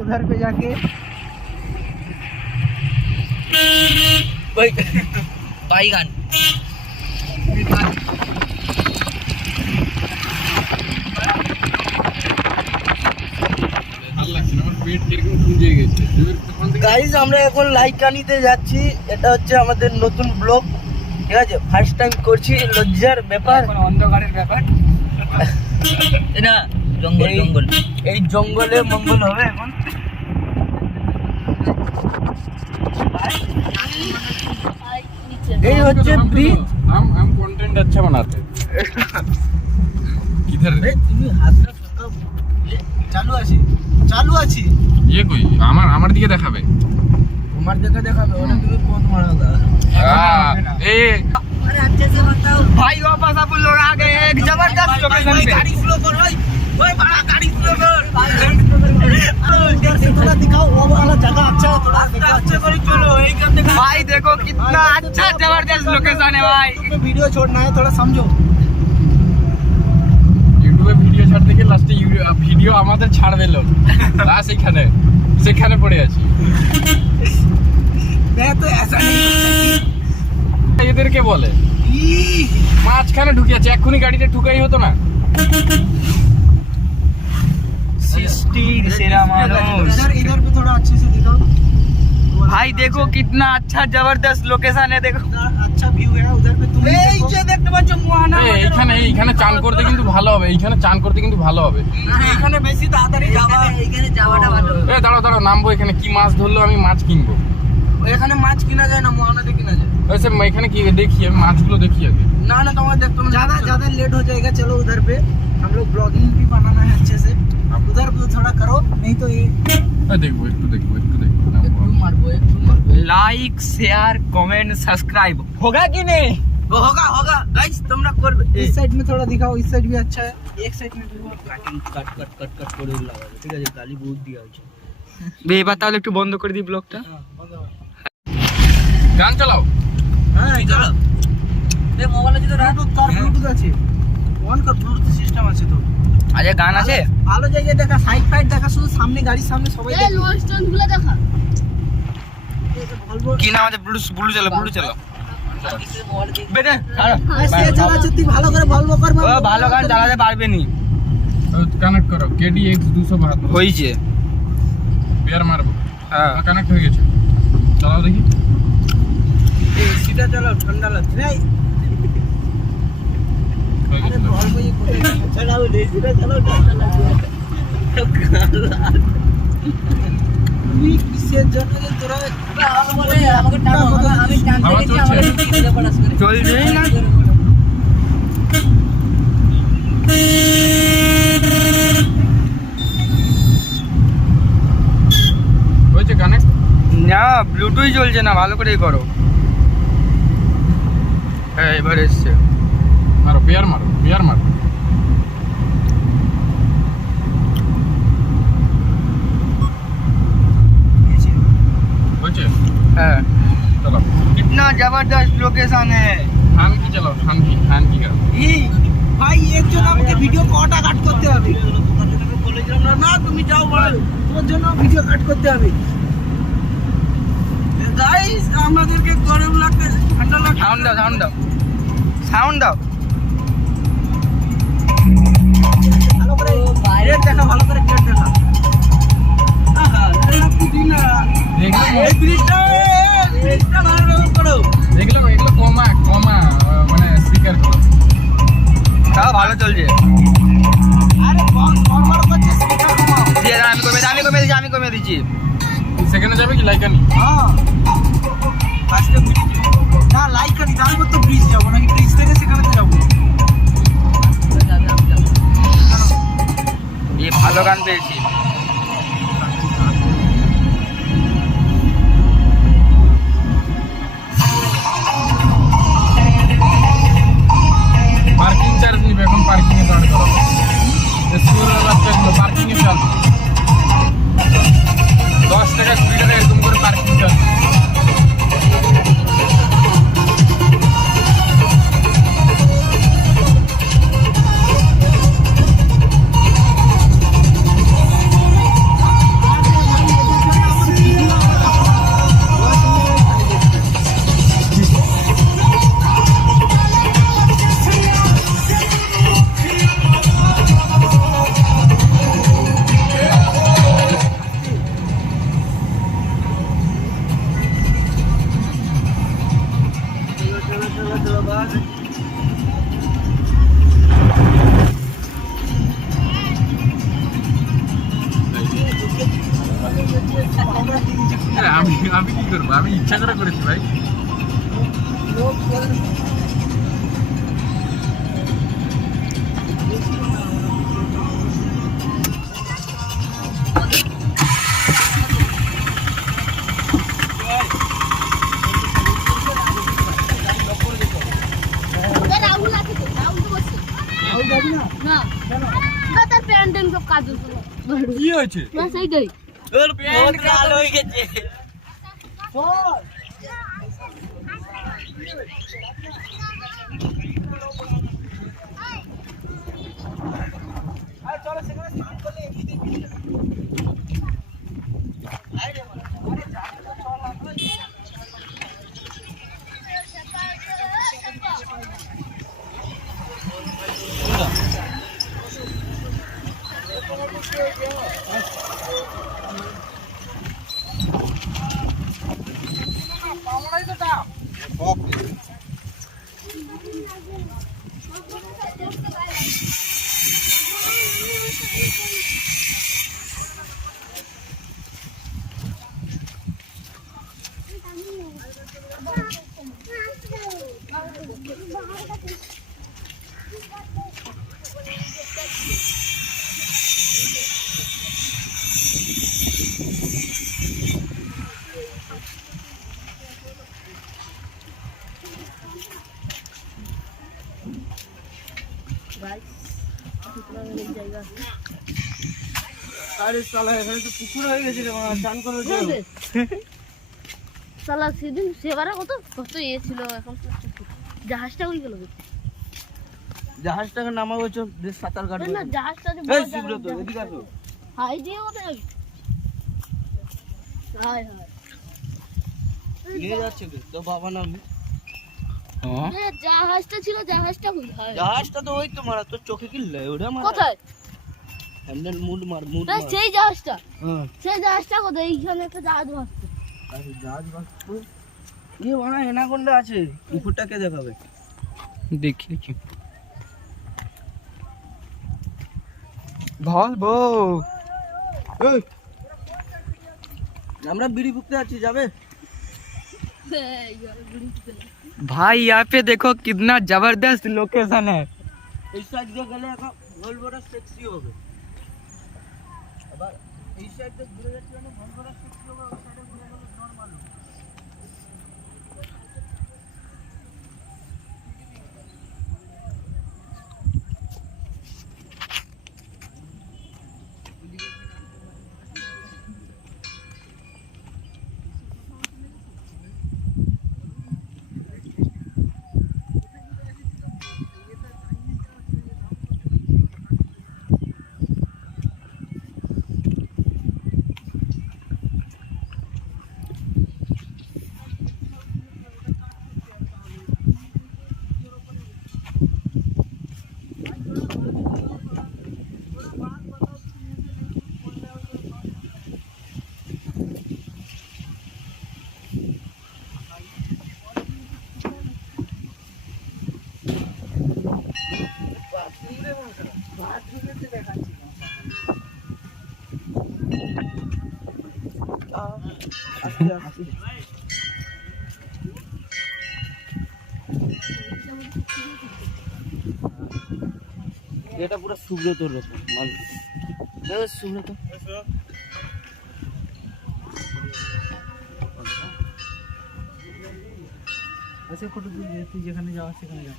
उधर पे जाके বাইগান গাইজ আমরা এখন লাইকানিতে যাচ্ছি। এটা হচ্ছে আমাদের নতুন ব্লগ, ঠিক আছে? ফার্স্ট টাইম করছি, লজ্জার ব্যাপার, অন্ধকারের ব্যাপার না, জঙ্গল জঙ্গল, এই জঙ্গলে মঙ্গল হবে এখন। এই হচ্ছে ব্রিজ। हम कंटेंट अच्छा बनाते हैं। किधर তুমি হাতটা চালু আছে, চালু আছে। ये कोई আমার দিকে দেখাবে, তোমার দেখা দেখাবে, ওটা তুমি কোন মারাগা। ए अरे अच्छे से बताओ भाई, वापस आप लोग आ गए एक जबरदस्त लोकेशन पे। गाड़ी स्लो कर भाई, ओए बड़ा गाड़ी स्लो कर। इधर से थोड़ा दिखाओ, वो वाला जगह अच्छा है, थोड़ा अच्छे से चलो। एक देखो भाई, देखो कितना अच्छा जबरदस्त लोकेशन है भाई। वीडियो छोड़ना है, थोड़ा समझो। ইউটিউবে ভিডিও ছাড়তে গিয়ে লাস্টে ভিডিও আমাদের ছাড়বে লোক, লাস্ট সেখানে পড়ে আছি। मैं तो ऐसा नहीं এদেরকে বলে মাঝখানে ঢুকে আছে, এক্ষুনি গাড়িটা ঢুকাই হতো না। इधर पे थोड़ा अच्छे से दिखाओ भाई, देखो कितना अच्छा जबरदस्त लोकेशन है, देखो अच्छा व्यू है उधर पे। तुम देखते পাচ্ছ মোহনা, এইখানে চান করতে কিন্তু ভালো হবে, এইখানে চান করতে কিন্তু ভালো হবে। এখানে বেশি তাড়াতাড়ি যাওয়া, এখানে যাওয়াটা ভালো। দাঁড়াও নামবো, এখানে কি মাছ ধরলো, আমি মাছ কিনবো। এখানে মাছ কিনা যায় না, মোহনাতে কিনা যায়। वैसे এখানে কি দেখি, আমি মাছগুলো দেখি আগে। ना तुम्हारा देखते ज्यादा लेट हो जाएगा। चलो उधर पे हम लोग ब्लॉगिंग भी बनाना है अच्छे से, उधर पे थोड़ा करो, नहीं तो ये দেখবো একটু দেখবো मारबो। लाइक शेयर कमेंट सब्सक्राइब होगा कि नहीं? वो होगा गाइस, तुमरा करबे। इस साइड में थोड़ा दिखाओ, इस साइड भी अच्छा है। एक साइड में देखो कटिंग कट করে লাগা, ঠিক আছে? গালি বহুত দিয়া আছে। বে बताओ একটু বন্ধ করে দি ব্লগটা। বন্ধ কর, গান চালাও। হ্যাঁ চলো। এই মোবাইলে যদি ব্লুটুথ আছে, অন কর, ব্লুটুথ সিস্টেম আছে তো। আরে গান আছে, ভালো জায়গায় দেখা, সাইড ফাইড দেখা, শুধু সামনে গাড়ির সামনে সবাই দেখে। লো স্ট্যান্ড গুলো দেখা। কি নাম আছে? ব্লু চালা বেটা ছাড়ো। সে চালাচ্ছে, তুই ভালো করে বলবো কর। ও ভালো গান চালাতে পারবে নি। কানেক্ট করো, KDX 272 হইছে, পেয়ার মারবো। হ্যাঁ কানেক্ট হয়ে গেছে, চালাও দেখি। এই সিটা চালাও, ঠান্ডা লাগছে। এই হয়ে আরে গেছে। বলবো এই কোথায় চালাও, রে সিটা চালাও, ঠান্ডা লাগছে। তুই কিসের জন্য যে তোরা বলে আমাকে টাকা আমি টান আবার দেখেছি, চলছে? আমাকে কি দিতে পারাস করে চলছেই না। হয়েছে কানেক্ট? না, ব্লুটুথ চলছে না, ভালো করেই করো। হ্যাঁ এবার এসছে। মারো, পেয়ার মারো। হয়েছে? হ্যাঁ, চলো। कितना जबरदस्त लोकेशन है। ফ্যান কি চালাও, ফ্যান কি গান। এই ভাই একজন আমাকে ভিডিও কটা কাট করতে হবে? বলেছিলাম না তুমি যাও বল, তোমার জন্য ভিডিও কাট করতে হবে। গাইস আমাদেরকে গরম লাগছে, ঠান্ডা লাগছে। সাউন্ড দাও। ভালো করে বাইরে দেখা, ভালো করে প্লেট দেখা। আহা এটা কি না, এই ব্রিজটা ভালো করো। এগুলো কমা মানে স্পিকার গুলো তাও ভালো চলছে। আরে বড় করছে, স্পিকার কমাও। দিয়ে দাও, আমি কমে দিচ্ছি। সেখানে যাবে কি লাইকানি? হ্যাঁ আজকে না লাইক করি, যাবো তো ব্রিজ যাবো নাকি, ব্রিজ থেকে সেখানে তো যাবো। ভালো গান পেয়েছি। পার্কিং চার্জ নিবে, এখন পার্কিং এ দাঁড় করা স্কুলের বাচ্চাগুলো পার্কিং এ চাল 10 টাকা 20 টাকা এরকম করে পার্কিং চার্জ। আমি কি করবো, আমি ইচ্ছা করে করেছি ভাই। রাহুল আছে তো, রাহুল তো বসে। না, না, তার প্যান্ডেল সব কাজ হচ্ছিল। কি হয়েছে? বাস এইটাই। তোর প্যান্ট কালো হয়ে গেছে। আরে শালা এখানে তো পুকুর হয়ে গেছে রে, চান করার জন্য। শালা সেদিন সেবারে কত কত ইয়ে ছিল, এখন তো জাহাজটা উড়ে গেল। জাহাজটাকে নামাবো, চল বেশ সাঁতার কাটবো। না জাহাজটা যে এই সুব্রত এদিকে আসো। হাই দিয়ে কোথায় যাবি? হাই হাই নিয়ে যাচ্ছে কে? তো বাবা নাম জাহাজটা ছিল, জাহাজটা কই? হাই জাহাজটা তো ওই তো মারা, তোর চোখে কি লে ওটা মারা। কোথায়? হ্যান্ডেল মুড মার, মুড না, মার। সেই জাহাজটা, হ্যাঁ সেই জাহাজটা কোথায়? এইখানে একটা জাহাজ ভাসছে। আরে জাহাজ বাসতো কি বানা, এনাকোন্ডা আছে। পুকুরটাকে দেখাবে। দেখি দেখি বলবো। এই আমরা বিড়ি ফুকতে যাচ্ছি, যাবে? भाई यहाँ पे देखो कितना जबरदस्त लोकेशन है। এই সাইড দিয়ে গেলে এখন ভলভোটা সেক্সি হবে। আবার এই সাইড দিয়ে ঘুরে যাচ্ছি মানে ভলভোটা সেক্সি হবে, ওই সাইডে ঘুরে গেলে নরমাল হবে। এটা পুরো সুব্রতর রকম মানুষ। শুনো তো আচ্ছা ফটো তুই যেখানে যাওয়া সেখানে যা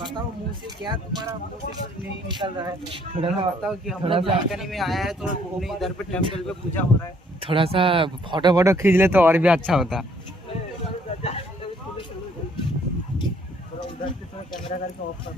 बताओ मुंह से क्या तुम्हारा मुंह से कुछ नहीं निकल रहा है थोड़ा सा बताओ कि हम लोग बालकनी में आया है तो घूमने इधर पे टेंपल पे पूजा हो रहा है थोड़ा सा फोटो खींच ले तो और भी अच्छा होता थोड़ा उधर से थोड़ा कैमरा करके ऑफ कर